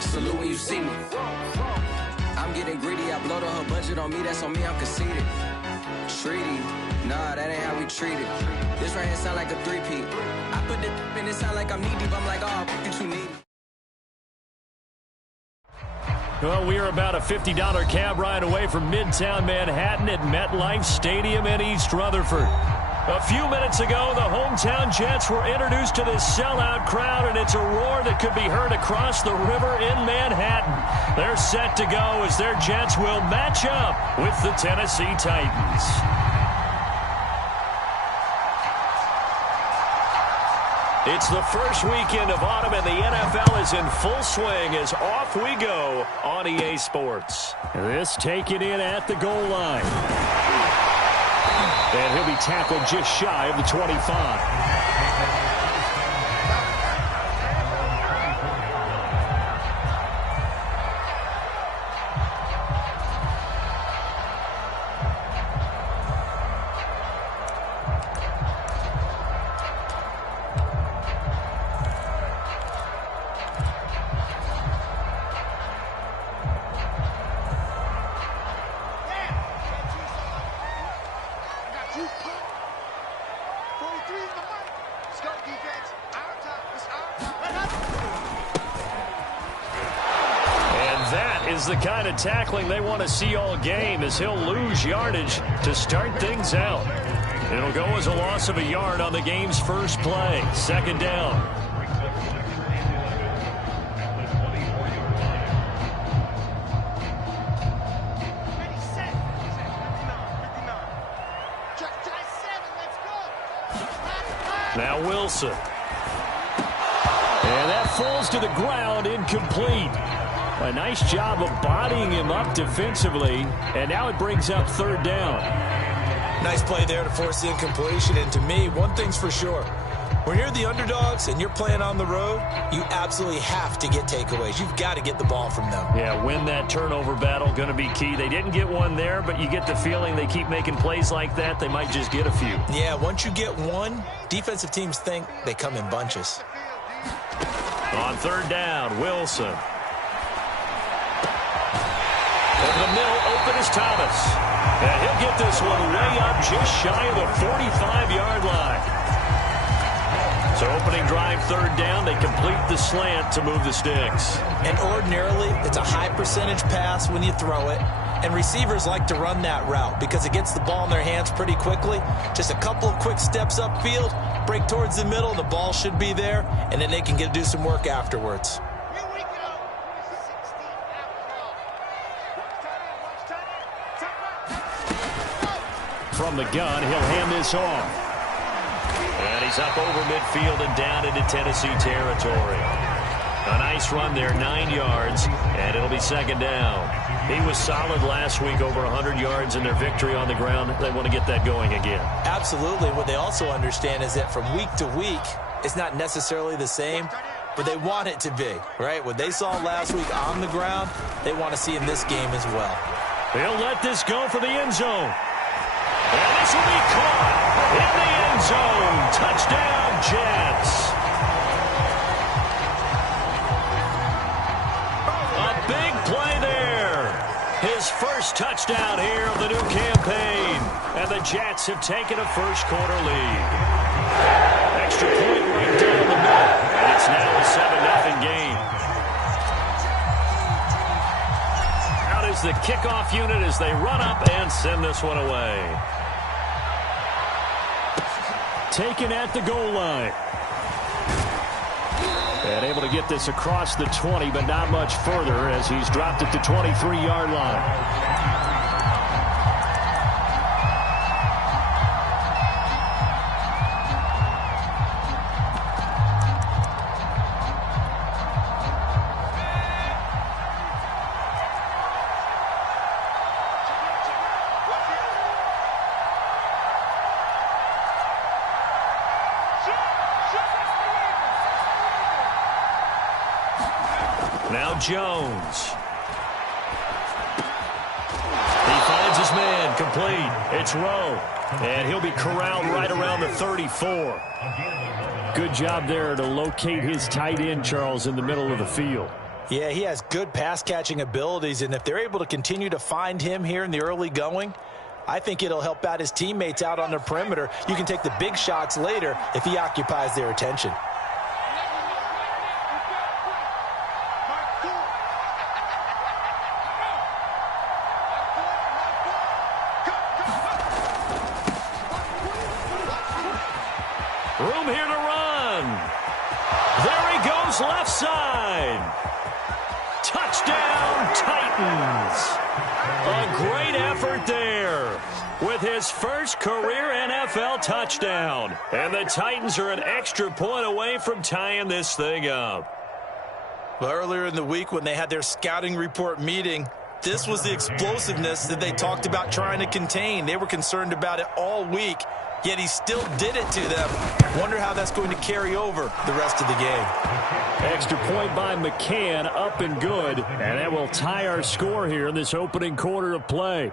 Salute when you see me. I'm getting greedy, I blow to her budget on me, that's on me, I'm conceited. Treaty, nah, that ain't how we treat it. This right here sound like a three-peat. I put it in, it sound like I'm knee-deep, I'm like, oh, you too needy. Well, we are about a $50 cab ride away from Midtown Manhattan at MetLife Stadium in East Rutherford. A few minutes ago, the hometown Jets were introduced to this sellout crowd, and it's a roar that could be heard across the river in Manhattan. They're set to go as their Jets will match up with the Tennessee Titans. It's the first weekend of autumn, and the NFL is in full swing as off we go on EA Sports. This taken in at the goal line. And he'll be tackled just shy of the 25. The kind of tackling they want to see all game as he'll lose yardage to start things out. It'll go as a loss of a yard on the game's first play. Second down. Now Wilson. And that falls to the ground, incomplete. A nice job of bodying him up defensively, and now it brings up third down. Nice play there to force the incompletion, and to me, one thing's for sure. When you're the underdogs and you're playing on the road, you absolutely have to get takeaways. You've got to get the ball from them. Yeah, win that turnover battle, going to be key. They didn't get one there, but you get the feeling they keep making plays like that, they might just get a few. Yeah, once you get one, defensive teams think they come in bunches. On third down, Wilson. Over the middle, open is Thomas. And he'll get this one way up just shy of the 45-yard line. So opening drive, third down, they complete the slant to move the sticks. And ordinarily, it's a high percentage pass when you throw it. And receivers like to run that route because it gets the ball in their hands pretty quickly. Just a couple of quick steps upfield, break towards the middle, the ball should be there, and then they can do some work afterwards. From the gun, he'll hand this off. And he's up over midfield and down into Tennessee territory. A nice run there, 9 yards, and it'll be second down. He was solid last week, over 100 yards in their victory on the ground. They want to get that going again. Absolutely. What they also understand is that from week to week, it's not necessarily the same, but they want it to be, right? What they saw last week on the ground, they want to see in this game as well. They'll let this go for the end zone. And this will be caught in the end zone. Touchdown, Jets. A big play there. His first touchdown here of the new campaign. And the Jets have taken a first-quarter lead. Extra point right down the middle. And it's now a 7-0 game. Out is the kickoff unit as they run up and send this one away. Taken at the goal line. And able to get this across the 20, but not much further as he's dropped at the 23-yard line. Now Jones. He finds his man, complete. It's Rowe, and he'll be corralled right around the 34. Good job there to locate his tight end, Charles, in the middle of the field. Yeah, he has good pass-catching abilities, and if they're able to continue to find him here in the early going, I think it'll help out his teammates out on the perimeter. You can take the big shots later if he occupies their attention. Room here to run. There he goes, left side. Touchdown, Titans. A great effort there with his first career NFL touchdown. And the Titans are an extra point away from tying this thing up. Well, earlier in the week when they had their scouting report meeting, this was the explosiveness that they talked about trying to contain. They were concerned about it all week, yet he still did it to them. Wonder how that's going to carry over the rest of the game. Extra point by McCann, up and good. And that will tie our score here in this opening quarter of play.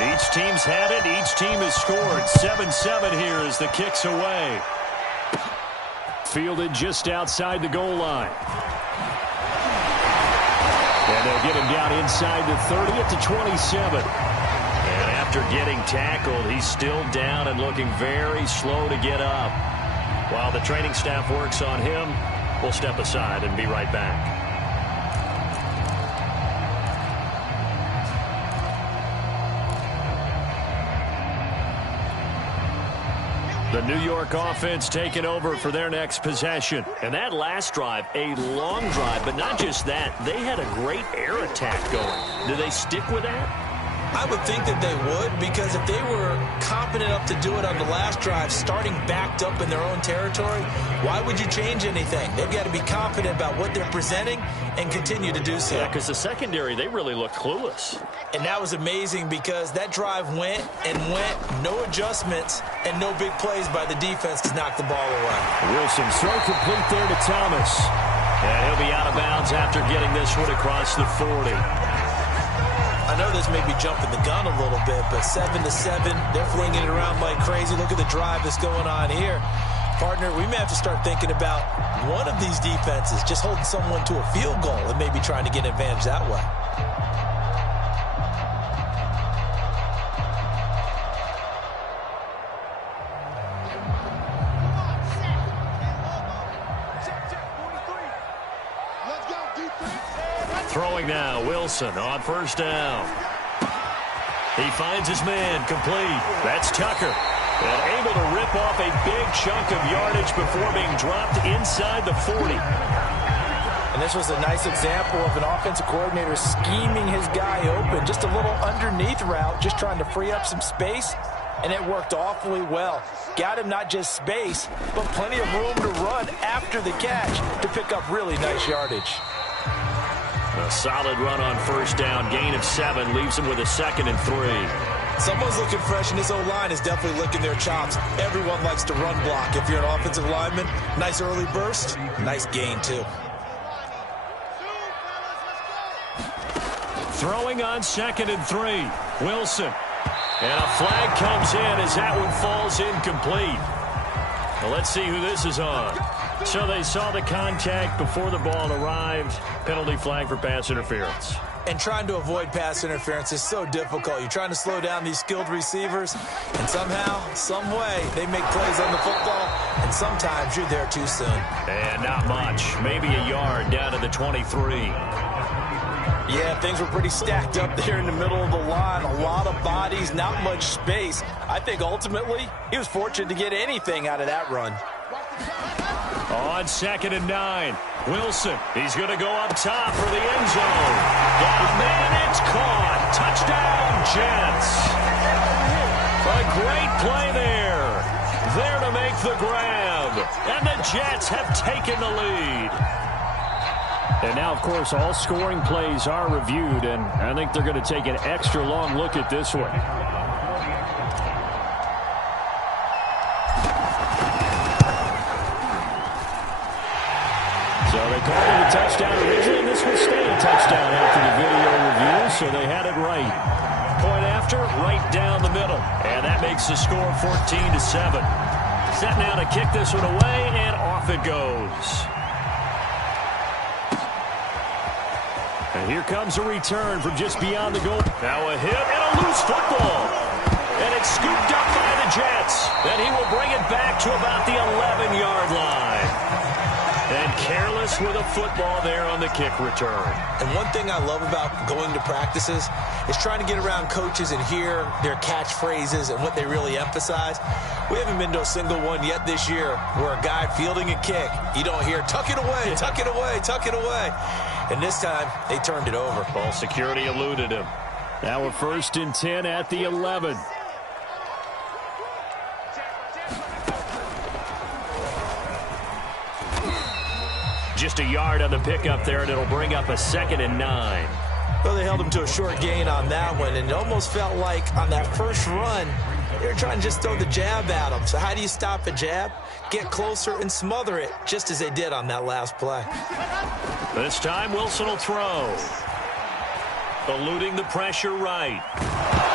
Each team's had it. Each team has scored. 7-7 here as the kick's away. Fielded just outside the goal line. And they'll get him down inside the 30 at the 27. And after getting tackled, he's still down and looking very slow to get up. While the training staff works on him, we'll step aside and be right back. The New York offense taking over for their next possession. And that last drive, a long drive, but not just that. They had a great air attack going. Do they stick with that? I would think that they would, because if they were confident enough to do it on the last drive, starting backed up in their own territory, why would you change anything? They've got to be confident about what they're presenting and continue to do so. Yeah, because the secondary, they really look clueless. And that was amazing because that drive went and went, no adjustments, and no big plays by the defense to knock the ball away. Wilson, throw complete there to Thomas. And he'll be out of bounds after getting this one across the 40. I know this may be jumping the gun a little bit, but 7-7, they're flinging it around like crazy. Look at the drive that's going on here. Partner, we may have to start thinking about one of these defenses just holding someone to a field goal and maybe trying to get an advantage that way. Throwing now, Wilson on first down. He finds his man, complete. That's Tucker. And able to rip off a big chunk of yardage before being dropped inside the 40. And this was a nice example of an offensive coordinator scheming his guy open. Just a little underneath route, just trying to free up some space. And it worked awfully well. Got him not just space, but plenty of room to run after the catch to pick up really nice yardage. A solid run on first down. Gain of 7 leaves him with a 2nd and 3. Someone's looking fresh, and this O-line is definitely licking their chops. Everyone likes to run block. If you're an offensive lineman, nice early burst, nice gain too. Throwing on 2nd and 3. Wilson. And a flag comes in as that one falls incomplete. Well, let's see who this is on. So they saw the contact before the ball arrived. Penalty flag for pass interference. And trying to avoid pass interference is so difficult. You're trying to slow down these skilled receivers, and somehow, some way, they make plays on the football, and sometimes you're there too soon. And not much. Maybe a yard down to the 23. Yeah, things were pretty stacked up there in the middle of the line. A lot of bodies, not much space. I think ultimately he was fortunate to get anything out of that run. On 2nd and 9. Wilson, he's going to go up top for the end zone. Got a man, it's caught. Touchdown, Jets. A great play there. There to make the grab. And the Jets have taken the lead. And now, of course, all scoring plays are reviewed, and I think they're going to take an extra long look at this one. So they called it a touchdown originally, and this will stay a touchdown after the video review, so they had it right. Point after, right down the middle. And that makes the score 14-7. Set now to kick this one away, and off it goes. And here comes a return from just beyond the goal. Now a hit and a loose football. And it's scooped up by the Jets. And he will bring it back to about the 11-yard line. And careless with a football there on the kick return. And one thing I love about going to practices is trying to get around coaches and hear their catchphrases and what they really emphasize. We haven't been to a single one yet this year where a guy fielding a kick, you don't hear, tuck it away, tuck it away, tuck it away. And this time, they turned it over. Ball security eluded him. Now a 1st and 10 at the 11. Just a yard on the pickup there, and it'll bring up a 2nd and 9. Well, they held him to a short gain on that one, and it almost felt like on that first run, they were trying to just throw the jab at him. So how do you stop a jab? Get closer and smother it, just as they did on that last play. This time, Wilson will throw. Eluding the pressure right.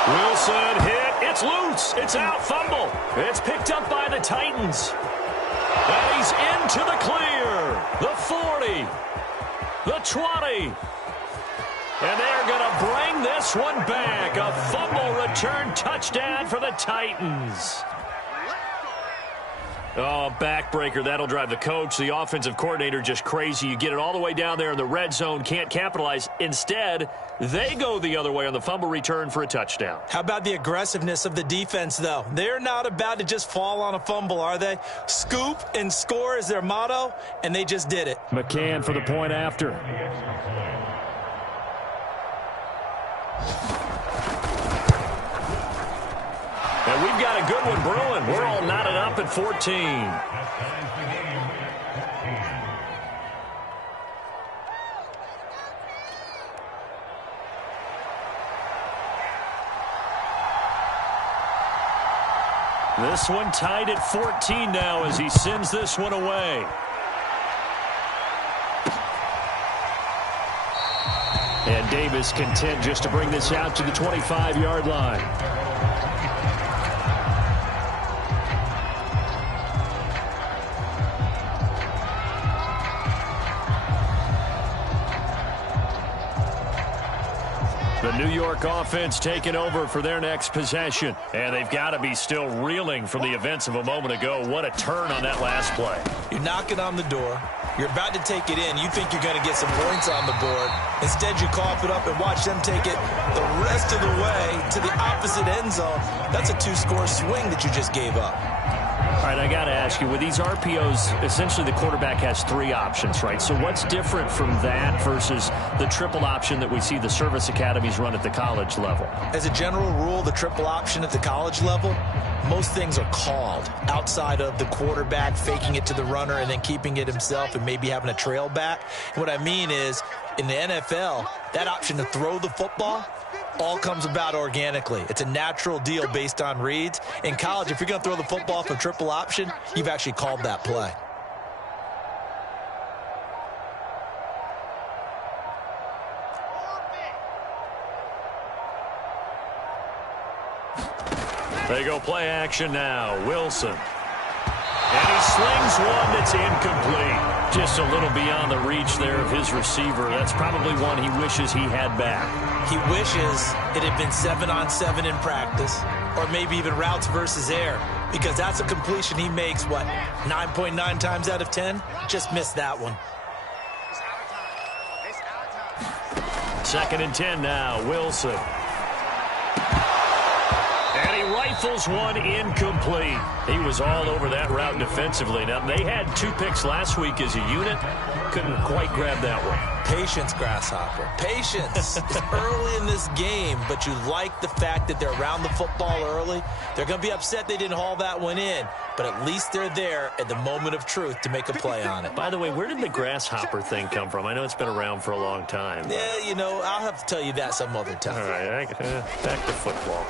Wilson hit. It's loose. It's out. Fumble. It's picked up by the Titans. And he's into the clear. The 40. The 20. And they're going to bring this one back. A fumble return touchdown for the Titans. Oh, backbreaker. That'll drive the coach, the offensive coordinator, just crazy. You get it all the way down there in the red zone, can't capitalize. Instead, they go the other way on the fumble return for a touchdown. How about the aggressiveness of the defense, though? They're not about to just fall on a fumble, are they? Scoop and score is their motto, and they just did it. McCann for the point after. And we've got a good one brewing. We're all knotted up at 14. This one tied at 14 now as he sends this one away. And Davis content just to bring this out to the 25-yard line. The New York offense taking over for their next possession. And they've got to be still reeling from the events of a moment ago. What a turn on that last play. You're knocking on the door. You're about to take it in. You think you're going to get some points on the board. Instead, you cough it up and watch them take it the rest of the way to the opposite end zone. That's a 2-score swing that you just gave up. All right, I got to ask you, with these RPOs, essentially the quarterback has 3 options, right? So what's different from that versus the triple option that we see the service academies run at the college level? As a general rule, the triple option at the college level, most things are called outside of the quarterback faking it to the runner and then keeping it himself and maybe having a trail back. And what I mean is, in the NFL, that option to throw the football all comes about organically. It's a natural deal based on reads. In college, if you're going to throw the football for triple option, you've actually called that play. They go play action now. Wilson. And he slings one that's incomplete. Just a little beyond the reach there of his receiver. That's probably one he wishes he had back. He wishes it had been 7-on-7 in practice, or maybe even routes versus air, because that's a completion he makes, what, 9.9 times out of 10? Just missed that one. 2nd and 10 now. Wilson. And he rifles one incomplete. He was all over that route defensively. Now, they had 2 picks last week as a unit. Couldn't quite grab that one. Patience, Grasshopper. Patience. It's early in this game, but you like the fact that they're around the football early. They're going to be upset they didn't haul that one in, but at least they're there at the moment of truth to make a play on it. By the way, where did the grasshopper thing come from? I know it's been around for a long time. Yeah, you know, I'll have to tell you that some other time. All right, back to football.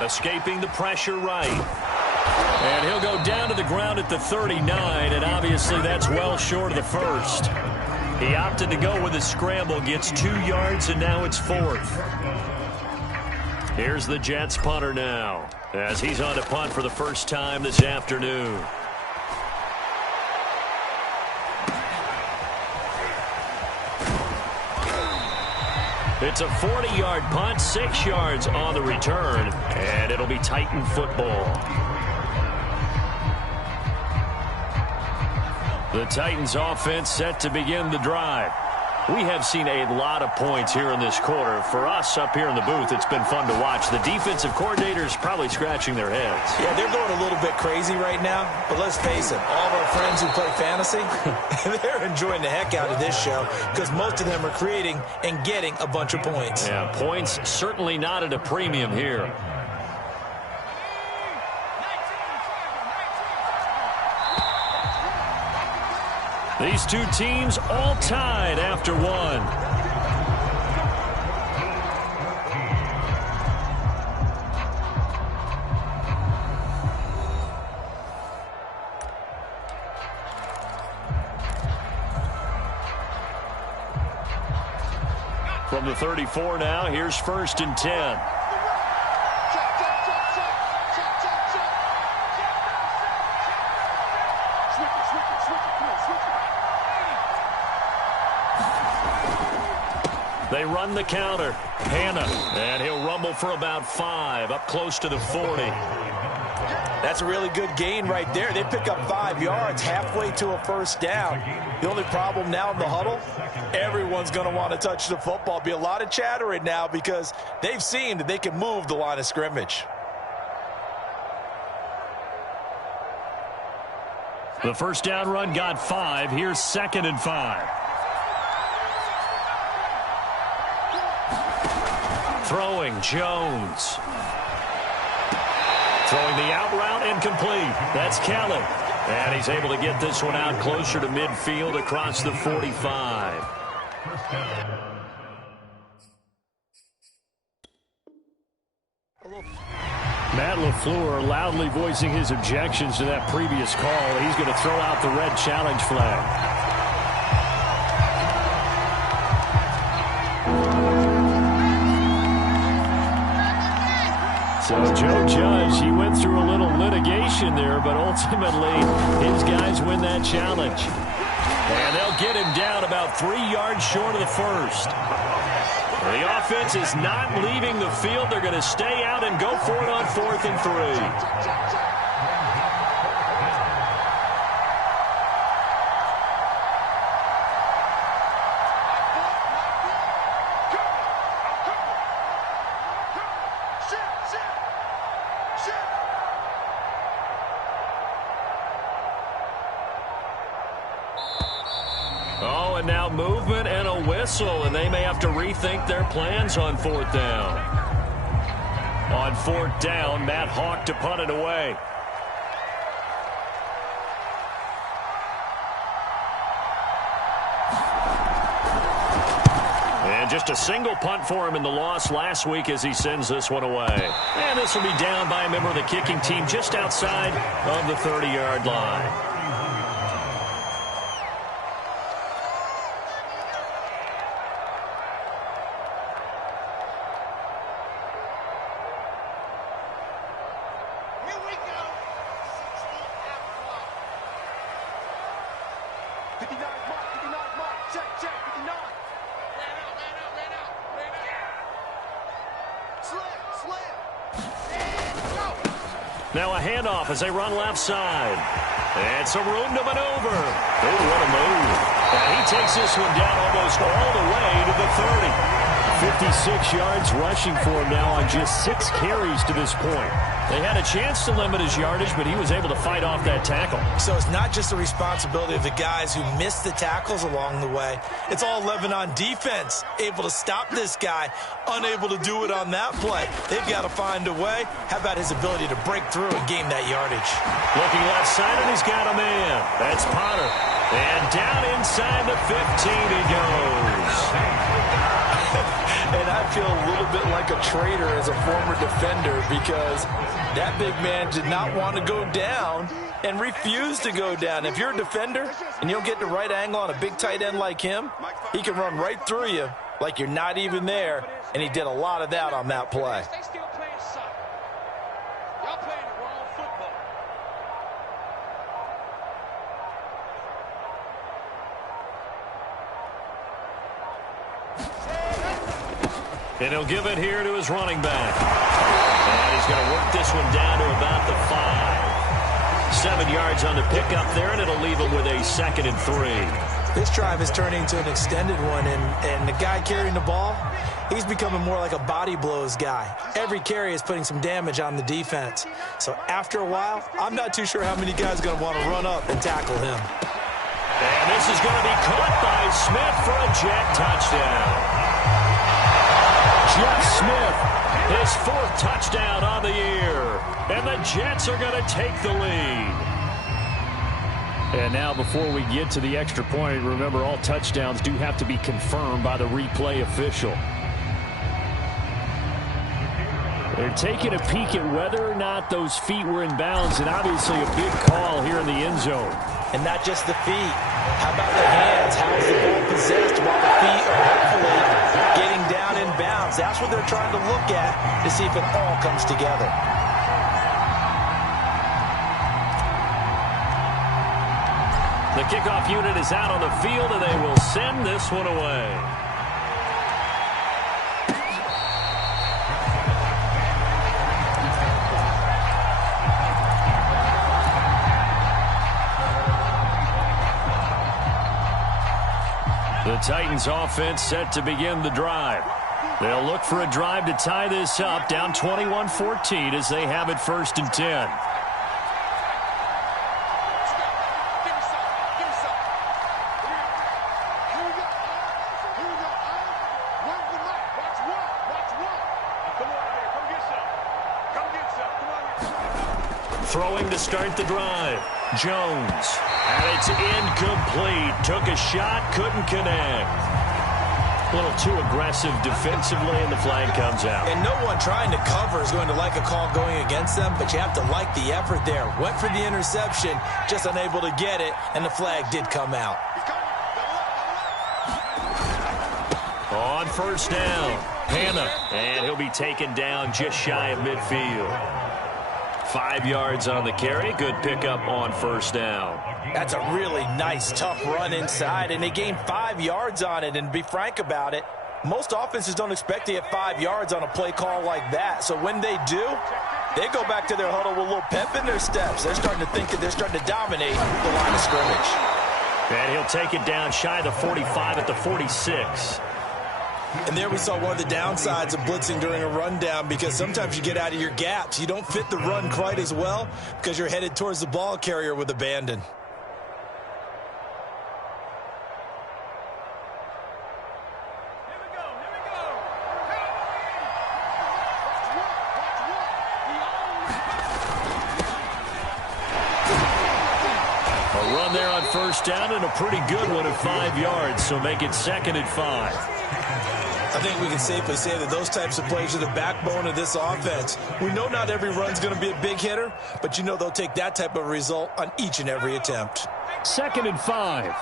Escaping the pressure right. And he'll go down to the ground at the 39, and obviously that's well short of the first. He opted to go with a scramble, gets 2 yards, and now it's 4th. Here's the Jets punter now. as he's on to punt for the first time this afternoon. It's a 40-yard punt, 6 yards on the return, and it'll be Titan football. The Titans offense set to begin the drive. We have seen a lot of points here in this quarter. For us up here in the booth, it's been fun to watch. The defensive coordinators probably scratching their heads. Yeah, they're going a little bit crazy right now. But let's face it, all of our friends who play fantasy, they're enjoying the heck out of this show because most of them are creating and getting a bunch of points. Yeah, points certainly not at a premium here. These two teams all tied after one. From the 34 now, here's 1st and 10. They run the counter. Hannah, and he'll rumble for about 5, up close to the 40. That's a really good gain right there. They pick up 5 yards halfway to a first down. The only problem now in the huddle, everyone's going to want to touch the football. Be a lot of chattering now because they've seen that they can move the line of scrimmage. The first down run got 5. Here's 2nd and 5. Throwing, Jones. Throwing the out route incomplete. That's Kelly. And he's able to get this one out closer to midfield across the 45. Matt LaFleur loudly voicing his objections to that previous call. He's going to throw out the red challenge flag. So Joe Judge, he went through a little litigation there, but ultimately his guys win that challenge. And they'll get him down about 3 yards short of the first. The offense is not leaving the field. They're going to stay out and go for it on 4th and 3. Oh, and now movement and a whistle, and they may have to rethink their plans on 4th down. On 4th down, Matt Hawk to punt it away. And just a single punt for him in the loss last week as he sends this one away. And this will be down by a member of the kicking team just outside of the 30-yard line. Now a handoff as they run left side. And some room to maneuver. Oh, what a move. And he takes this one down almost all the way to the 30. 56 yards rushing for him now on just 6 carries to this point. They had a chance to limit his yardage, but he was able to fight off that tackle. So it's not just the responsibility of the guys who missed the tackles along the way. It's all 11 on defense, able to stop this guy, unable to do it on that play. They've got to find a way. How about his ability to break through and gain that yardage? Looking left side, and he's got a man. That's Potter. And down inside the 15 he goes. And I feel a little bit like a traitor as a former defender because that big man did not want to go down and refused to go down. If you're a defender and you don't get the right angle on a big tight end like him, he can run right through you like you're not even there, and he did a lot of that on that play. And he'll give it here to his running back. And he's going to work this one down to about the 5. 7 yards on the pickup there, and it'll leave him with a 2nd and 3. This drive is turning into an extended one, and the guy carrying the ball, he's becoming more like a body blows guy. Every carry is putting some damage on the defense. So after a while, I'm not too sure how many guys are going to want to run up and tackle him. And this is going to be caught by Smith for a Jet touchdown. Jeff Smith, his 4th touchdown on the year. And the Jets are going to take the lead. And now before we get to the extra point, remember all touchdowns do have to be confirmed by the replay official. They're taking a peek at whether or not those feet were in bounds, and obviously a big call here in the end zone. And not just the feet. How about the hands? How is the ball possessed while the feet are hopefully getting down in bounds? That's what they're trying to look at to see if it all comes together. The kickoff unit is out on the field, and they will send this one away. The Titans offense set to begin the drive. They'll look for a drive to tie this up, down 21-14 as they have it 1st and 10. Throwing to start the drive. Jones. And it's incomplete. Took a shot, couldn't connect. A little too aggressive defensively, and the flag comes out. And no one trying to cover is going to like a call going against them, but you have to like the effort there. Went for the interception, just unable to get it, and the flag did come out. On 1st down, Hannah. And he'll be taken down just shy of midfield. 5 yards on the carry. Good pickup on 1st down. That's a really nice, tough run inside, and they gained 5 yards on it. And to be frank about it, most offenses don't expect to get 5 yards on a play call like that. So when they do, they go back to their huddle with a little pep in their steps. They're starting to think that they're starting to dominate the line of scrimmage. And he'll take it down shy of the 45 at the 46. And there we saw one of the downsides of blitzing during a rundown, because sometimes you get out of your gaps. You don't fit the run quite as well because you're headed towards the ball carrier with abandon. A run there on 1st down, and a pretty good one at 5 yards, so make it 2nd and 5. I think we can safely say that those types of plays are the backbone of this offense. We know not every run's going to be a big hitter, but you know they'll take that type of result on each and every attempt. 2nd and 5.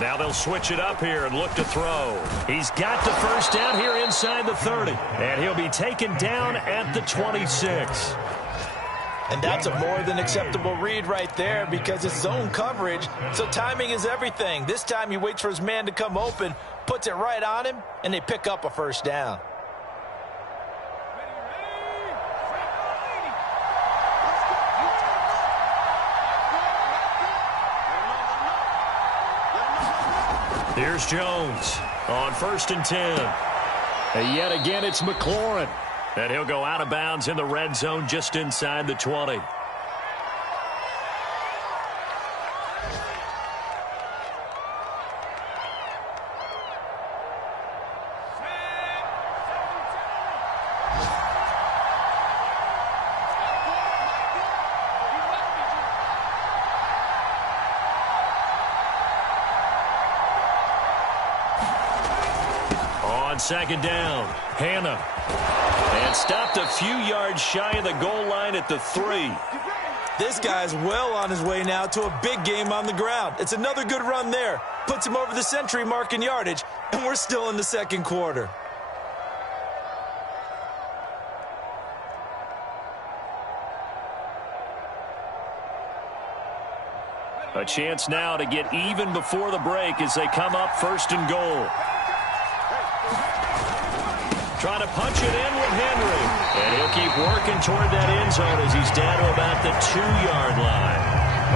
Now they'll switch it up here and look to throw. He's got the 1st down here inside the 30. And he'll be taken down at the 26. And that's a more than acceptable read right there, because it's zone coverage, so timing is everything. This time he waits for his man to come open, puts it right on him, and they pick up a 1st down. Here's Jones on 1st and 10. And yet again, it's McLaurin. And he'll go out of bounds in the red zone just inside the 20. On 2nd down, Hannah. And stopped a few yards shy of the goal line at the 3. This guy's well on his way now to a big game on the ground. It's another good run there. Puts him over the century mark in yardage, and we're still in the 2nd quarter. A chance now to get even before the break as they come up 1st and goal. Trying to punch it in with Henry. And he'll keep working toward that end zone as he's down to about the 2-yard line.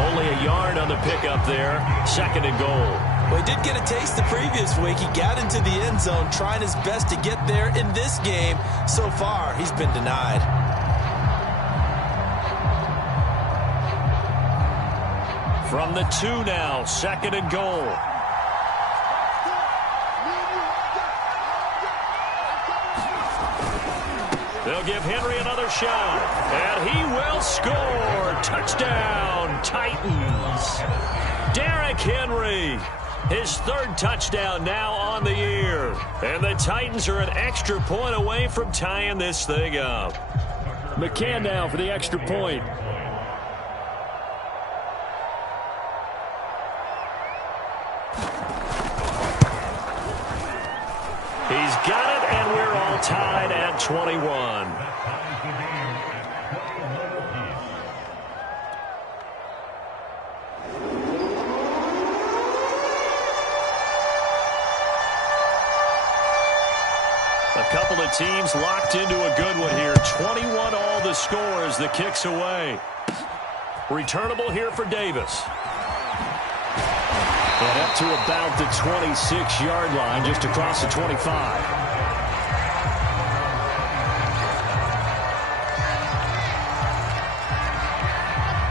Only a yard on the pickup there. 2nd and goal. Well, he did get a taste the previous week. He got into the end zone trying his best to get there in this game. So far, he's been denied. From the 2 now, 2nd and goal. They'll give Henry another shot, and he will score. Touchdown, Titans. Derrick Henry, his 3rd touchdown now on the year. And the Titans are an extra point away from tying this thing up. McCann now for the extra point. He's got it, and we're all tied at 21. A couple of teams locked into a good one here. 21 all the score as the kick's away. Returnable here for Davis. And up to about the 26-yard line, just across the 25.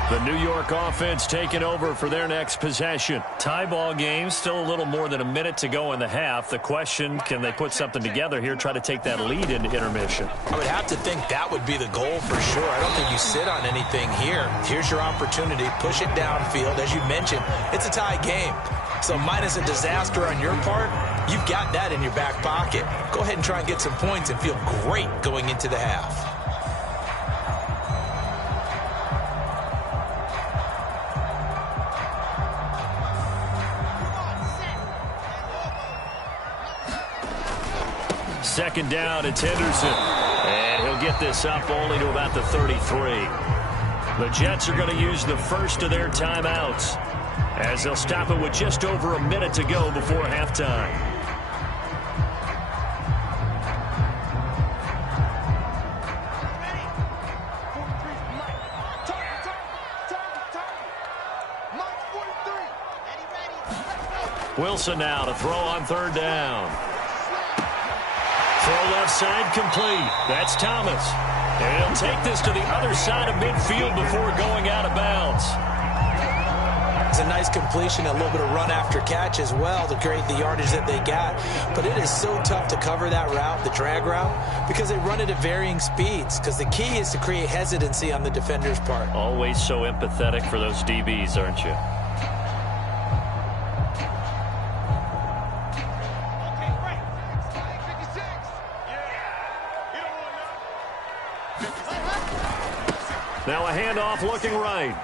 The New York offense taking over for their next possession. Tie ball game, still a little more than a minute to go in the half. The question, can they put something together here, try to take that lead into intermission? I would have to think that would be the goal for sure. I don't think you sit on anything here. Here's your opportunity. Push it downfield. As you mentioned, it's a tie game. So minus a disaster on your part, you've got that in your back pocket. Go ahead and try and get some points and feel great going into the half. Second down, it's Henderson. And he'll get this up only to about the 33. The Jets are going to use the first of their timeouts as they'll stop it with just over a minute to go before halftime. Wilson now to throw on 3rd down. Throw left side complete. That's Thomas. And he'll take this to the other side of midfield before going out of bounds. It's a nice completion, a little bit of run after catch as well to create the yardage that they got. But it is so tough to cover that route, the drag route, because they run it at varying speeds. Because the key is to create hesitancy on the defender's part. Always so empathetic for those DBs, aren't you? Now a handoff looking right.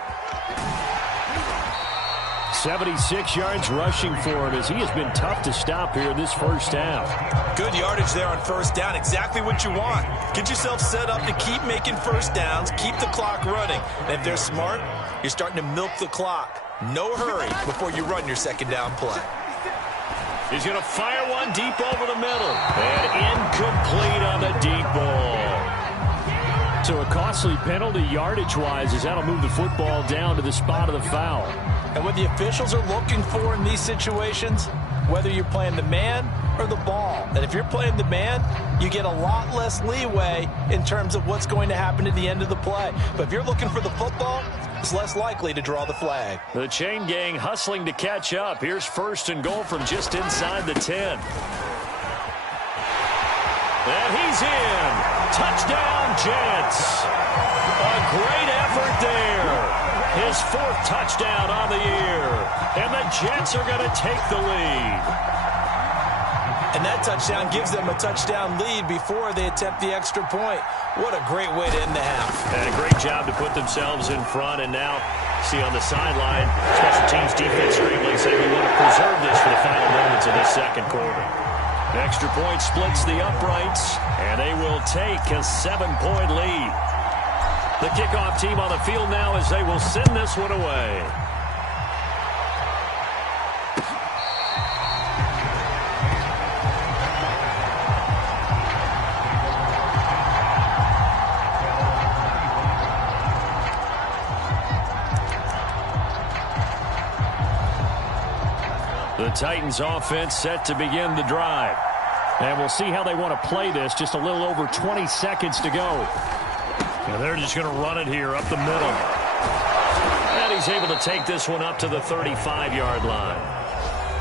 76 yards rushing for him as he has been tough to stop here in this first half. Good yardage there on 1st down. Exactly what you want. Get yourself set up to keep making 1st downs. Keep the clock running. And if they're smart, you're starting to milk the clock. No hurry before you run your 2nd down play. He's going to fire one deep over the middle. And incomplete on the deep ball. So a costly penalty yardage-wise as that'll move the football down to the spot of the foul. And what the officials are looking for in these situations, whether you're playing the man or the ball. And if you're playing the man, you get a lot less leeway in terms of what's going to happen at the end of the play. But if you're looking for the football, it's less likely to draw the flag. The chain gang hustling to catch up. Here's 1st and goal from just inside the 10. And he's in. Touchdown, Jets. A great effort there. His 4th touchdown on the year. And the Jets are going to take the lead. And that touchdown gives them a touchdown lead before they attempt the extra point. What a great way to end the half. And a great job to put themselves in front. And now, see on the sideline, special teams defense screaming, saying we want to preserve this for the final moments of this 2nd quarter. Extra point splits the uprights, and they will take a 7-point lead. The kickoff team on the field now as they will send this one away. The Titans offense set to begin the drive. And we'll see how they want to play this. Just a little over 20 seconds to go. And they're just going to run it here up the middle. And he's able to take this one up to the 35-yard line.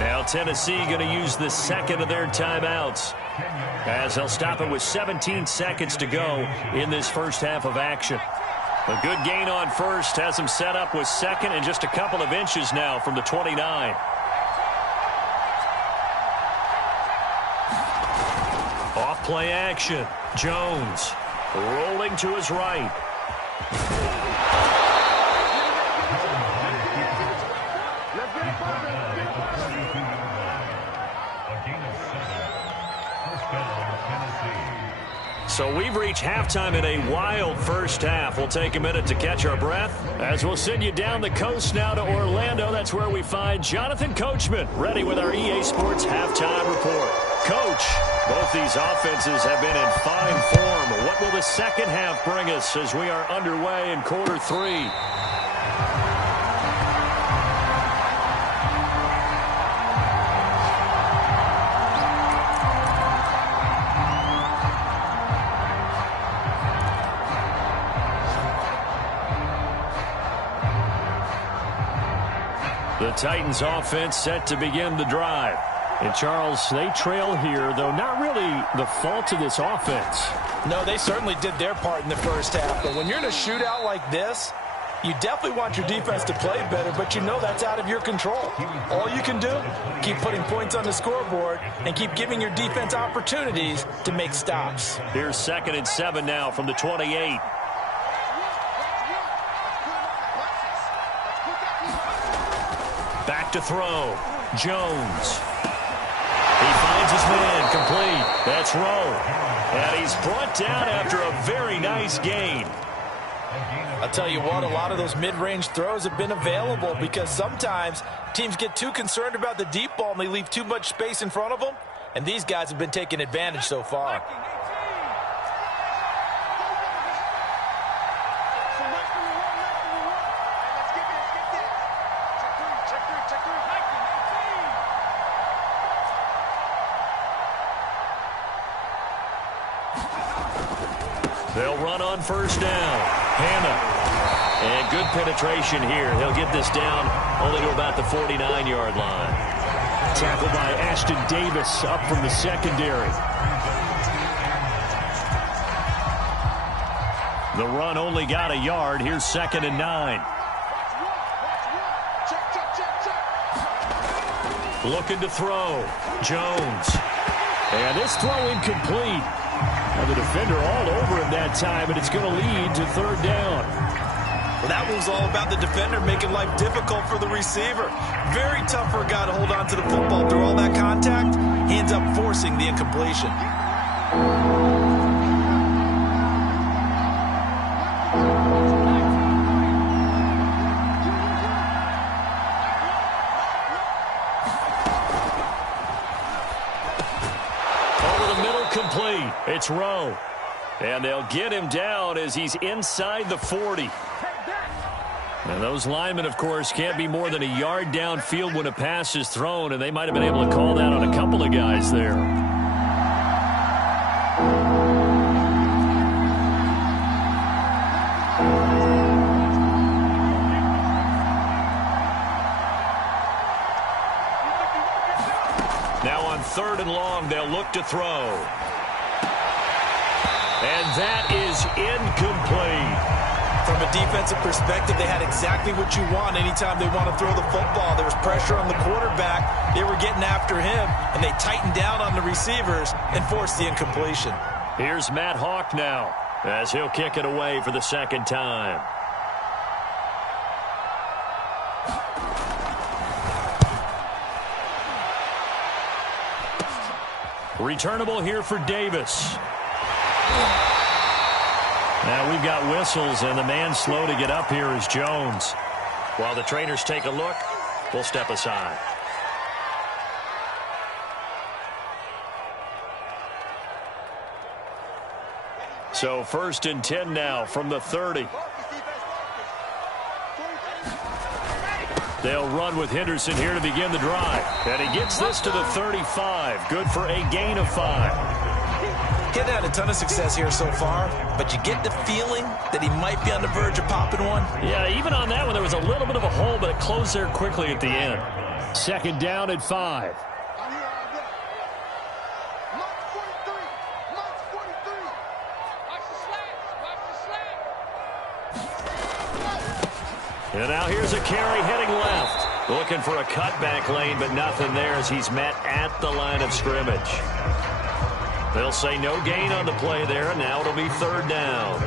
Now Tennessee going to use the second of their timeouts, as they'll stop it with 17 seconds to go in this first half of action. A good gain on first has them set up with second and just a couple of inches now from the 29. Off play action. Jones rolling to his right. So we've reached halftime in a wild first half. We'll take a minute to catch our breath as we'll send you down the coast now to Orlando. That's where we find Jonathan Coachman ready with our EA Sports halftime report. Coach, both these offenses have been in fine form. What will the second half bring us as we are underway in quarter three? The Titans offense set to begin the drive. And Charles, they trail here, though not really the fault of this offense. No, they certainly did their part in the first half. But when you're in a shootout like this, you definitely want your defense to play better, but you know that's out of your control. All you can do, keep putting points on the scoreboard and keep giving your defense opportunities to make stops. Here's 2nd and 7 now from the 28. Back to throw. Jones. He finds his man complete. That's Rowe. And he's brought down after a very nice gain. I'll tell you what, a lot of those mid-range throws have been available because sometimes teams get too concerned about the deep ball and they leave too much space in front of them. And these guys have been taking advantage so far. They'll run on first down. Hannah. And good penetration here. He'll get this down only to about the 49-yard line. Tackled by Ashton Davis up from the secondary. The run only got a yard. Here's 2nd and 9. Looking to throw. Jones. And this throw incomplete. And the defender all over him that time, and it's going to lead to 3rd down. Well, that was all about the defender making life difficult for the receiver. Very tough for a guy to hold on to the football through all that contact. He ends up forcing the incompletion. It's Rowe. And they'll get him down as he's inside the 40. And those linemen, of course, can't be more than a yard downfield when a pass is thrown, and they might have been able to call that on a couple of guys there. Now on 3rd and long, they'll look to throw. And that is incomplete. From a defensive perspective, they had exactly what you want anytime they want to throw the football. There was pressure on the quarterback. They were getting after him, and they tightened down on the receivers and forced the incompletion. Here's Matt Hawk now as he'll kick it away for the 2nd time. Returnable here for Davis. Now we've got whistles, and the man slow to get up here is Jones. While the trainers take a look, we'll step aside. So 1st and 10 now from the 30. They'll run with Henderson here to begin the drive. And he gets this to the 35. Good for a gain of 5. He's had a ton of success here so far, but you get the feeling that he might be on the verge of popping one. Yeah, even on that one, there was a little bit of a hole, but it closed there quickly at the end. Second down at 5. And now here's a carry heading left. Looking for a cutback lane, but nothing there as he's met at the line of scrimmage. They'll say no gain on the play there, and now it'll be third down.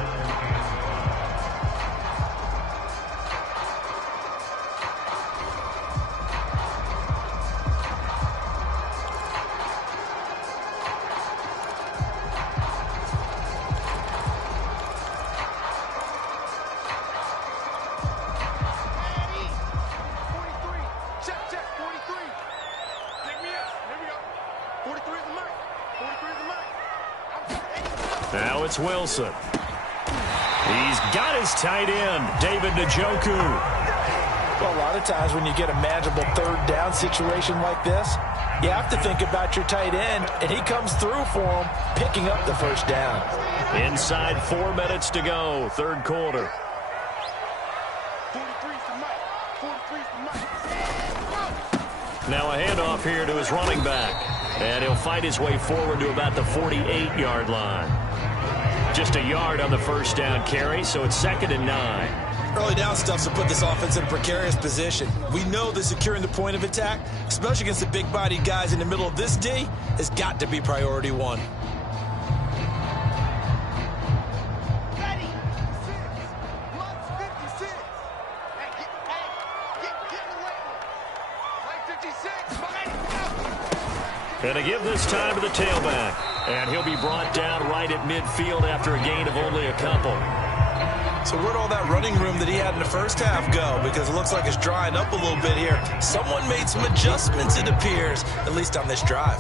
Now it's Wilson. He's got his tight end, David Njoku. Well, a lot of times when you get a manageable third down situation like this, you have to think about your tight end, and he comes through for him, picking up the first down. Inside 4 minutes to go, third quarter. Now a handoff here to his running back. And he'll fight his way forward to about the 48-yard line. Just a yard on the first down carry, so it's 2nd and 9. Early down stuff to put this offense in a precarious position. We know that securing the point of attack, especially against the big-bodied guys in the middle of this D, has got to be priority 1. And to give this time to the tailback. And he'll be brought down right at midfield after a gain of only a couple. So where'd all that running room that he had in the first half go? Because it looks like it's drying up a little bit here. Someone made some adjustments, it appears, at least on this drive.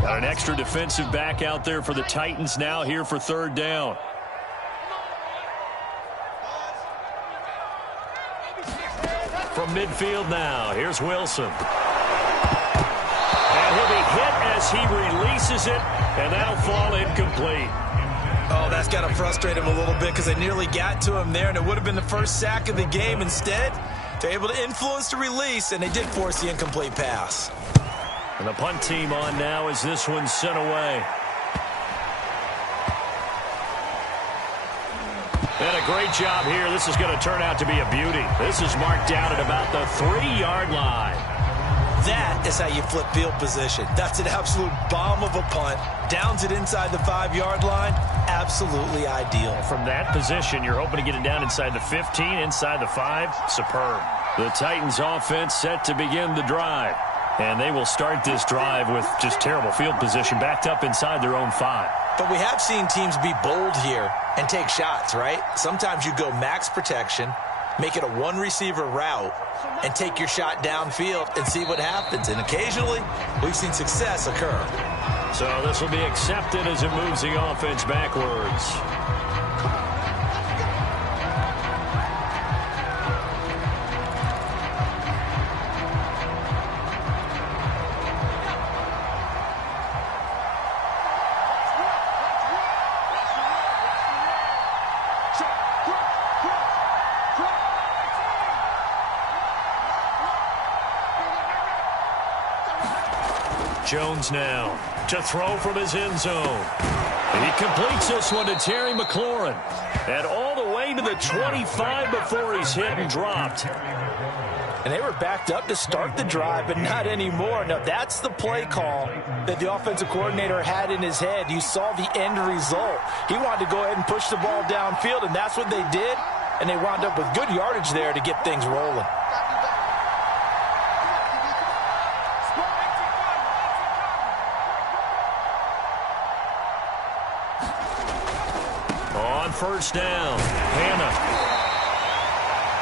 Got an extra defensive back out there for the Titans now here for third down. From midfield now, here's Wilson. And he'll be hit as he releases it, and that'll fall incomplete. Oh, that's got to frustrate him a little bit because they nearly got to him there, and it would have been the first sack of the game. Instead, they're able to influence the release, and they did force the incomplete pass. And the punt team on now as this one's sent away. And a great job here. This is going to turn out to be a beauty. This is marked down at about the 3-yard line. That is how you flip field position. That's an absolute bomb of a punt. Downs it inside the 5-yard line. Absolutely ideal. From that position, you're hoping to get it down inside the 15, inside the 5. Superb. The Titans offense set to begin the drive. And they will start this drive with just terrible field position, backed up inside their own 5. But we have seen teams be bold here and take shots, right? Sometimes you go max protection, make it a one-receiver route, and take your shot downfield and see what happens. And occasionally, we've seen success occur. So this will be accepted as it moves the offense backwards. Jones now to throw from his end zone. And he completes this one to Terry McLaurin. And all the way to the 25 before he's hit and dropped. And they were backed up to start the drive, but not anymore. Now, that's the play call that the offensive coordinator had in his head. You saw the end result. He wanted to go ahead and push the ball downfield, and that's what they did. And they wound up with good yardage there to get things rolling. First down, Hannah.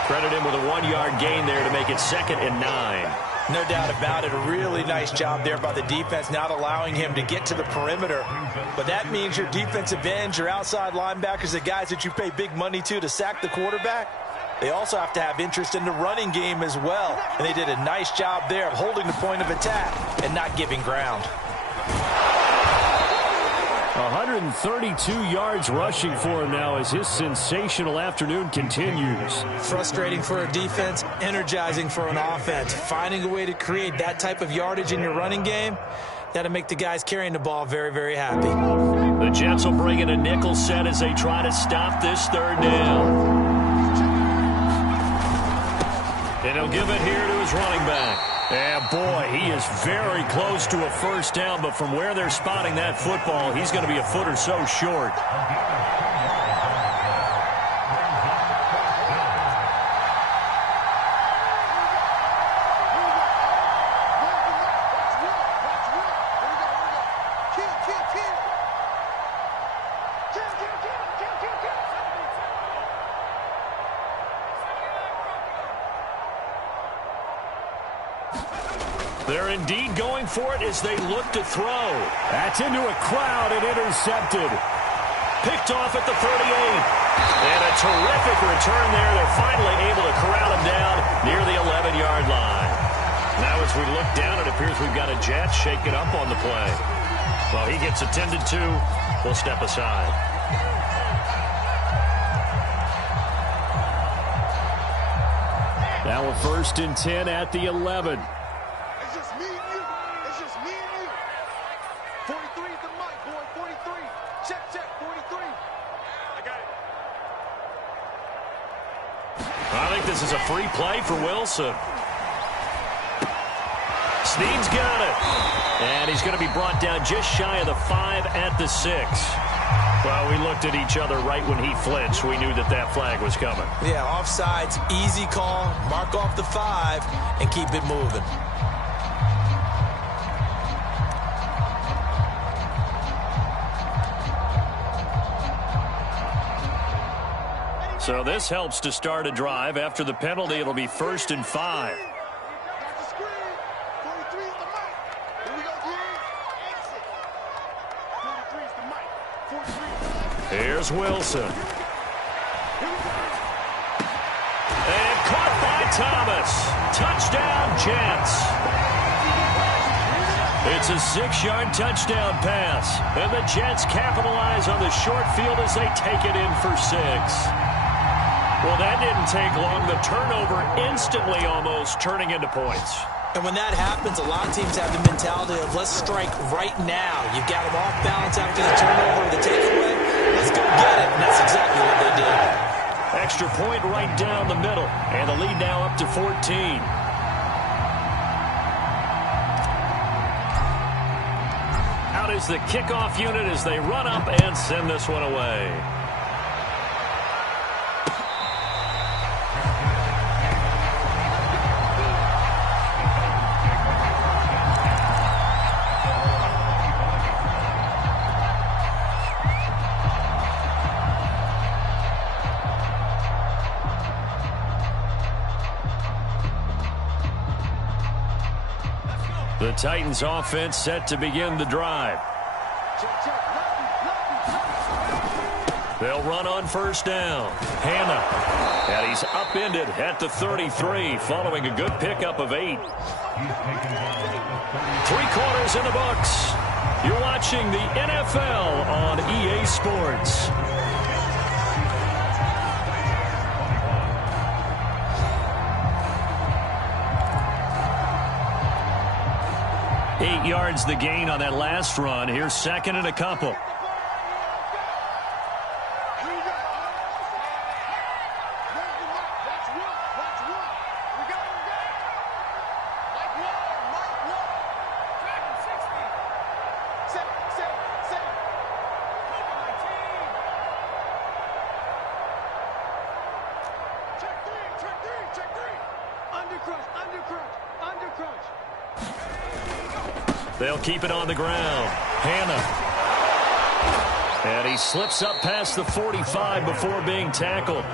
Credit him with a 1-yard gain there to make it 2nd and 9. No doubt about it. A really nice job there by the defense, not allowing him to get to the perimeter. But that means your defensive ends, your outside linebackers, the guys that you pay big money to sack the quarterback, they also have to have interest in the running game as well. And they did a nice job there of holding the point of attack and not giving ground. 132 yards rushing for him now as his sensational afternoon continues. Frustrating for a defense, energizing for an offense. Finding a way to create that type of yardage in your running game, that'll make the guys carrying the ball very, very happy. The Jets will bring in a nickel set as they try to stop this third down. And he'll give it here to his running back. And boy, he is very close to a first down, but from where they're spotting that football, he's going to be a foot or so short. They're indeed going for it as they look to throw. That's into a crowd and intercepted. Picked off at the 38. And a terrific return there. They're finally able to corral him down near the 11-yard line. Now as we look down, it appears we've got a Jet shaking up on the play. Well, he gets attended to. We'll step aside. Now a 1st and 10 at the 11. It's just me and you. It's just me and you. 43 is the mic, boy. 43. Check, 43. I got it. I think this is a free play for Wilson. Snead's got it. And he's going to be brought down just shy of the 5 at the 6. Well, we looked at each other right when he flinched. We knew that that flag was coming. Yeah, offsides, easy call. Mark off the 5 and keep it moving. So this helps to start a drive. After the penalty, it'll be 1st and 5. Here's Wilson. And caught by Thomas. Touchdown, Jets. It's a 6-yard touchdown pass. And the Jets capitalize on the short field as they take it in for 6. Well, that didn't take long. The turnover instantly almost turning into points. And when that happens, a lot of teams have the mentality of let's strike right now. You've got them off balance after the turnover or the takeaway. Let's go get it. And that's exactly what they did. Extra point right down the middle. And the lead now up to 14. Out is the kickoff unit as they run up and send this one away. The Titans offense set to begin the drive. They'll run on 1st down. Hannah. And he's upended at the 33 following a good pickup of 8. 3 quarters in the books. You're watching the NFL on EA Sports. Eight yards the gain on that last run. Here's 2nd and a couple. They'll keep it on the ground. Hannah. And he slips up past the 45 before being tackled.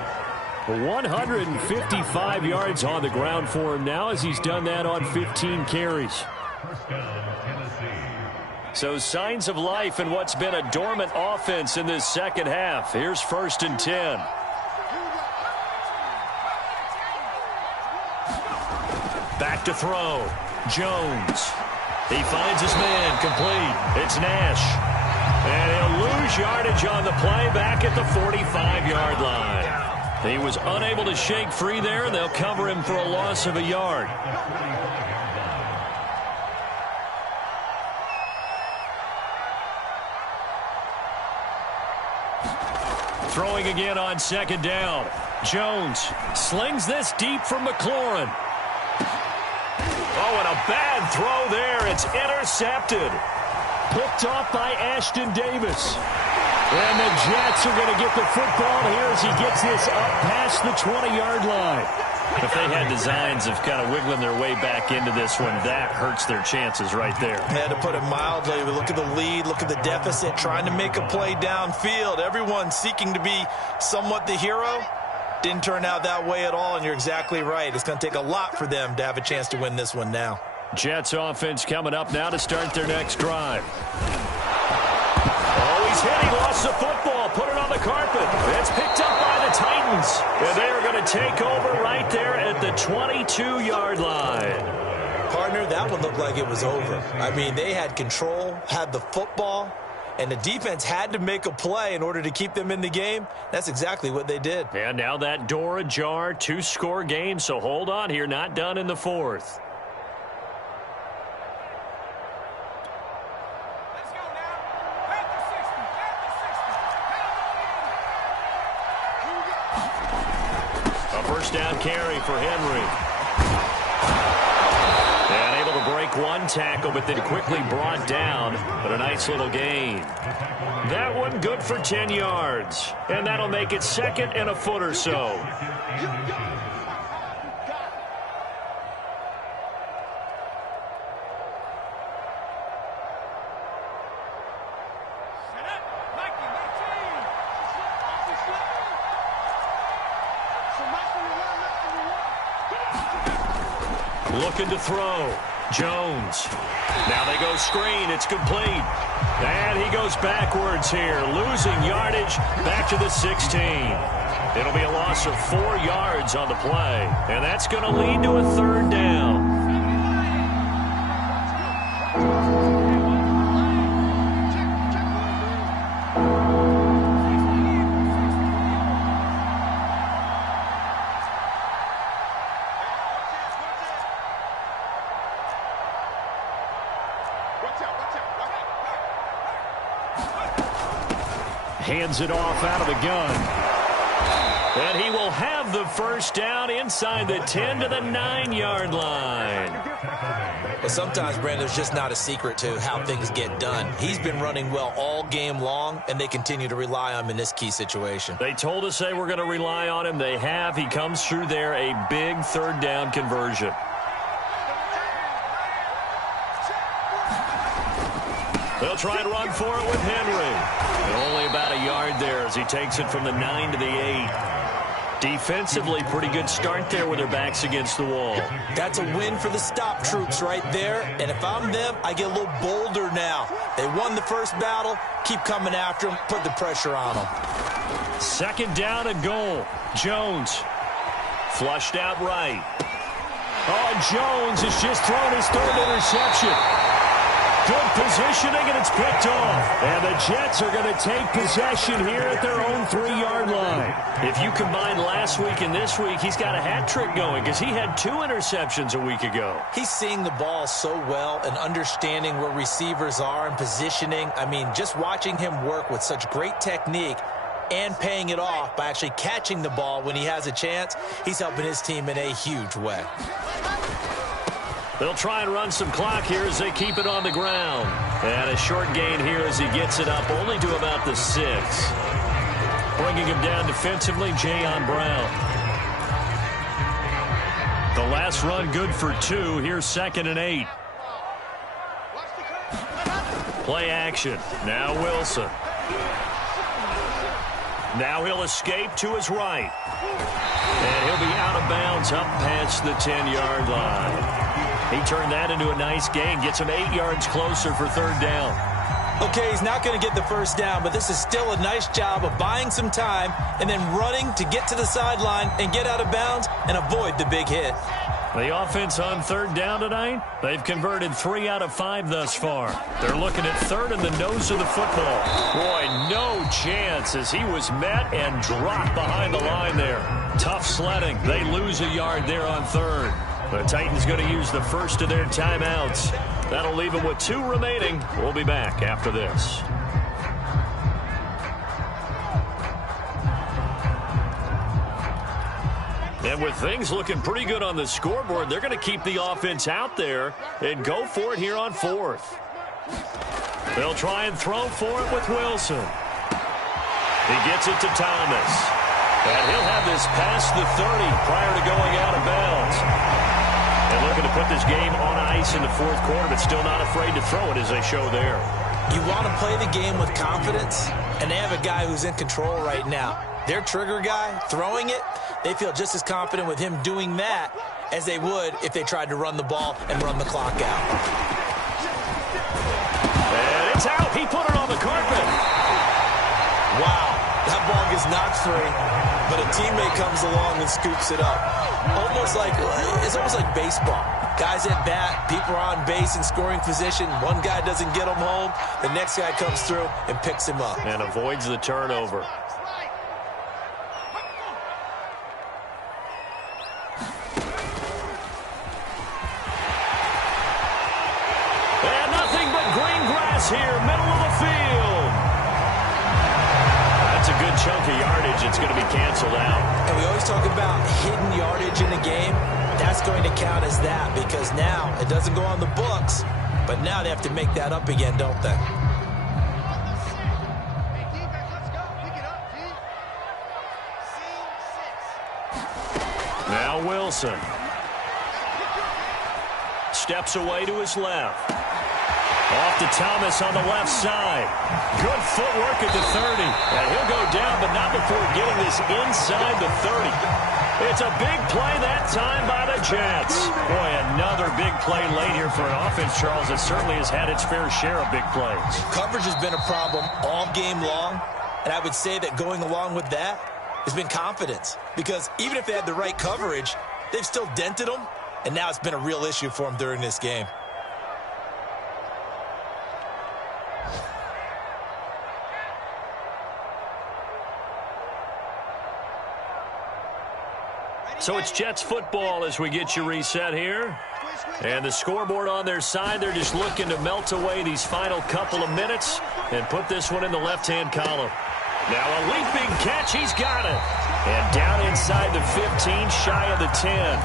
155 yards on the ground for him now as he's done that on 15 carries. So signs of life in what's been a dormant offense in this second half. Here's 1st and 10. Back to throw. Jones. He finds his man complete. It's Nash. And he'll lose yardage on the play back at the 45-yard line. He was unable to shake free there. They'll cover him for a loss of a yard. Throwing again on 2nd down. Jones slings this deep from McLaurin. Oh, and a bad throw there. It's intercepted. Picked off by Ashton Davis. And the Jets are going to get the football here as he gets this up past the 20-yard line. If they had designs of kind of wiggling their way back into this one, that hurts their chances right there. I had to put it mildly. Look at the lead, look at the deficit, trying to make a play downfield. Everyone seeking to be somewhat the hero. Didn't turn out that way at all, and you're exactly right. It's going to take a lot for them to have a chance to win this one now. Jets offense coming up now to start their next drive. Oh, he's hit. He lost the football. Put it on the carpet. It's picked up by the Titans. And they are going to take over right there at the 22-yard line. Partner, that one looked like it was over. I mean, they had control, had the football, and the defense had to make a play in order to keep them in the game. That's exactly what they did. And now that door ajar, 2-score game, so hold on here. Not done in the 4th. Down carry for Henry. And able to break one tackle, but then quickly brought down. But a nice little gain. That one good for 10 yards. And that'll make it 2nd and a foot or so. Looking to throw. Jones. Now they go screen. It's complete. And he goes backwards here. Losing yardage back to the 16. It'll be a loss of 4 yards on the play. And that's going to lead to a 3rd down. Hands it off out of the gun. And he will have the 1st down inside the 10 to the 9-yard line. Well, sometimes, Brandon, there's just not a secret to how things get done. He's been running well all game long, and they continue to rely on him in this key situation. They told us they were going to rely on him. They have. He comes through there, a big 3rd down conversion. They'll try and run for it with Henry. And only about a yard there as he takes it from the 9 to the 8. Defensively, pretty good start there with their backs against the wall. That's a win for the stop troops right there. And if I'm them, I get a little bolder now. They won the first battle. Keep coming after them. Put the pressure on them. 2nd down and goal. Jones. Flushed out right. Oh, and Jones has just thrown his 3rd interception. Good positioning, and it's picked off. And the Jets are going to take possession here at their own 3-yard line. If you combine last week and this week, he's got a hat trick going because he had 2 interceptions a week ago. He's seeing the ball so well and understanding where receivers are and positioning. I mean, just watching him work with such great technique and paying it off by actually catching the ball when he has a chance, he's helping his team in a huge way. They'll try and run some clock here as they keep it on the ground. And a short gain here as he gets it up only to about the 6. Bringing him down defensively, Jayon Brown. The last run good for 2. Here's 2nd and 8. Play action. Now Wilson. Now he'll escape to his right. And he'll be out of bounds up past the 10-yard line. He turned that into a nice gain, gets him 8 yards closer for third down. Okay, he's not going to get the first down, but this is still a nice job of buying some time and then running to get to the sideline and get out of bounds and avoid the big hit. The offense on third down tonight, they've converted 3 out of 5 thus far. They're looking at third in the nose of the football. Boy, no chance as he was met and dropped behind the line there. Tough sledding. They lose a yard there on third. The Titans going to use the first of their timeouts. That'll leave them with 2 remaining. We'll be back after this. And with things looking pretty good on the scoreboard, they're going to keep the offense out there and go for it here on fourth. They'll try and throw for it with Wilson. He gets it to Thomas. And he'll have this past the 30 prior to going out of bounds. They're looking to put this game on ice in the fourth quarter, but still not afraid to throw it as they show there. You want to play the game with confidence, and they have a guy who's in control right now. Their trigger guy, throwing it, they feel just as confident with him doing that as they would if they tried to run the ball and run the clock out. And it's out. He put it on the carpet. Wow, that ball gets knocked free, but a teammate comes along and scoops it up. It's almost like baseball. Guys at bat, people are on base in scoring position. One guy doesn't get him home. The next guy comes through and picks him up. And avoids the turnover. And nothing but green grass here, middle of the field. That's a good chunk of yardage. It's going to be canceled out. And we always talk about hidden yardage in a game. That's going to count as that because now it doesn't go on the books, but now they have to make that up again, don't they? Now Wilson. Steps away to his left. Off to Thomas on the left side. Good footwork at the 30. And he'll go down, but not before getting this inside the 30. It's a big play that time by the Jets. Boy, another big play late here for an offense, Charles, that certainly has had its fair share of big plays. Coverage has been a problem all game long, and I would say that going along with that has been confidence. Because even if they had the right coverage, they've still dented them, and now it's been a real issue for them during this game. So it's Jets football as we get you reset here. And the scoreboard on their side, they're just looking to melt away these final couple of minutes and put this one in the left-hand column. Now a leaping catch, he's got it. And down inside the 15, shy of the 10.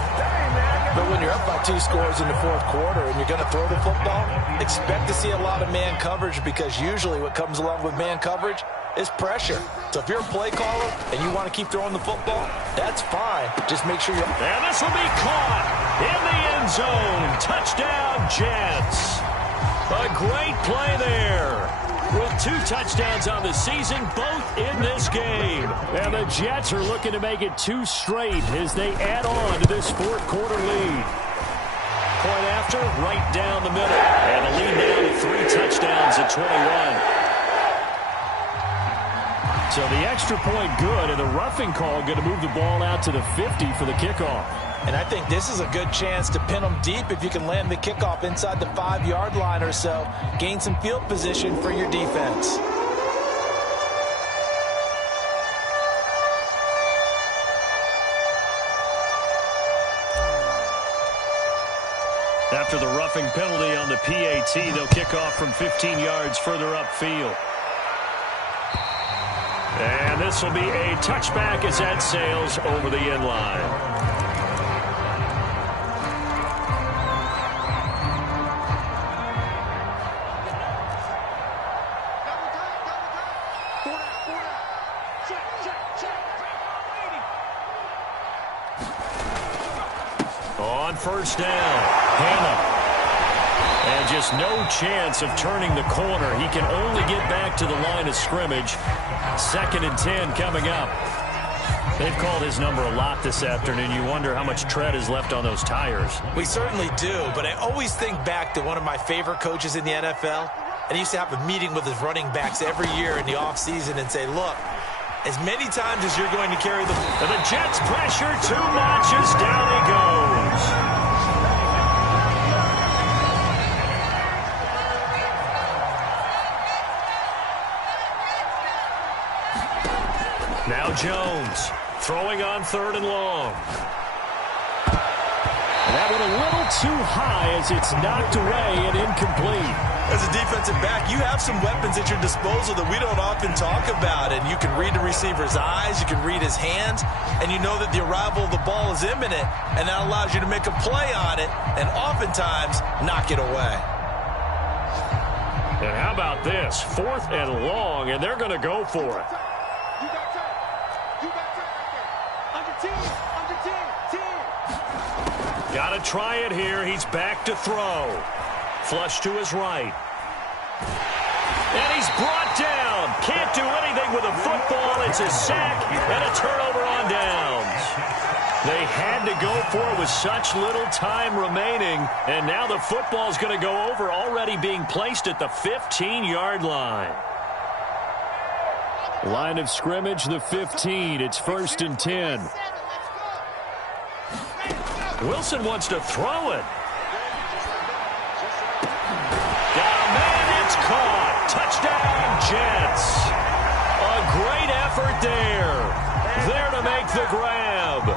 But when you're up by 2 scores in the fourth quarter and you're going to throw the football, expect to see a lot of man coverage because usually what comes along with man coverage is pressure. So if you're a play caller and you want to keep throwing the football, that's fine. Just make sure you're... And this will be caught in the end zone. Touchdown, Jets. A great play there. With 2 touchdowns on the season, both in this game. And the Jets are looking to make it 2 straight as they add on to this fourth quarter lead. Point after, right down the middle. And the lead down to 3 touchdowns at 21. So the extra point good, and the roughing call going to move the ball out to the 50 for the kickoff. And I think this is a good chance to pin them deep if you can land the kickoff inside the 5-yard line or so. Gain some field position for your defense. After the roughing penalty on the PAT, they'll kick off from 15 yards further upfield. And this will be a touchback as that sails over the end line. On first down, Hannah. And just no chance of turning the corner. He can only get back to the line of scrimmage. 2nd and 10 coming up. They've called his number a lot this afternoon. You wonder how much tread is left on those tires. We certainly do, but I always think back to one of my favorite coaches in the NFL. And he used to have a meeting with his running backs every year in the offseason and say, look, as many times as you're going to carry the ball. The Jets pressure too much as down he goes. Now Jones throwing on 3rd and long. And that went a little too high as it's knocked away and incomplete. As a defensive back, you have some weapons at your disposal that we don't often talk about. And you can read the receiver's eyes, you can read his hands, and you know that the arrival of the ball is imminent. And that allows you to make a play on it and oftentimes knock it away. And how about this? 4th and long, and they're going to go for it. You got time. You got time right there. Under 10. Got to try it here. He's back to throw. Flush to his right. And he's brought down. Can't do anything with a football. It's a sack and a turnover on downs. They had to go for it with such little time remaining. And now the football's going to go over, already being placed at the 15-yard line. Line of scrimmage, the 15. It's 1st and 10. Wilson wants to throw it. Got a man, it's caught. Touchdown, Jets. A great effort there. There to make the grab.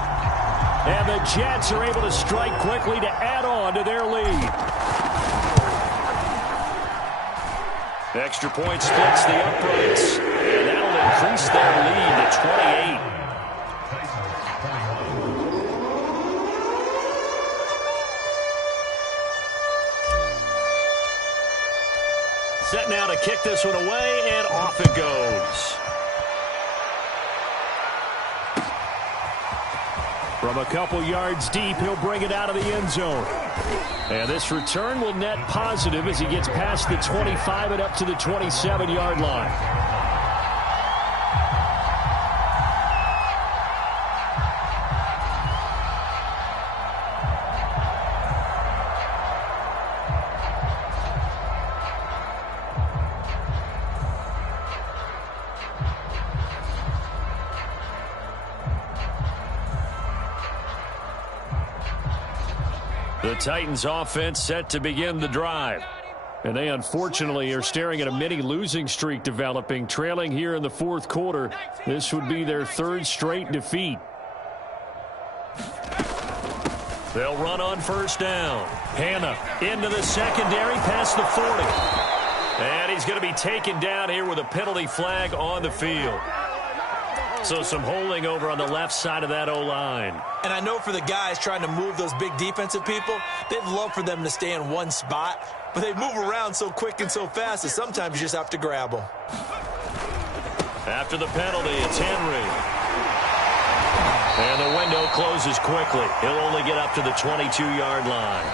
And the Jets are able to strike quickly to add on to their lead. Extra point splits the uprights. And that'll increase their lead to 28. Set now to kick this one away, and off it goes. From a couple yards deep, he'll bring it out of the end zone. And this return will net positive as he gets past the 25 and up to the 27-yard line. The Titans offense set to begin the drive. And they unfortunately are staring at a mini losing streak developing, trailing here in the 4th quarter. This would be their 3rd straight defeat. They'll run on 1st down. Hanna into the secondary past the 40. And he's going to be taken down here with a penalty flag on the field. So some holding over on the left side of that O-line. And I know for the guys trying to move those big defensive people, they'd love for them to stay in one spot. But they move around so quick and so fast that sometimes you just have to grab them. After the penalty, it's Henry. And the window closes quickly. He'll only get up to the 22-yard line.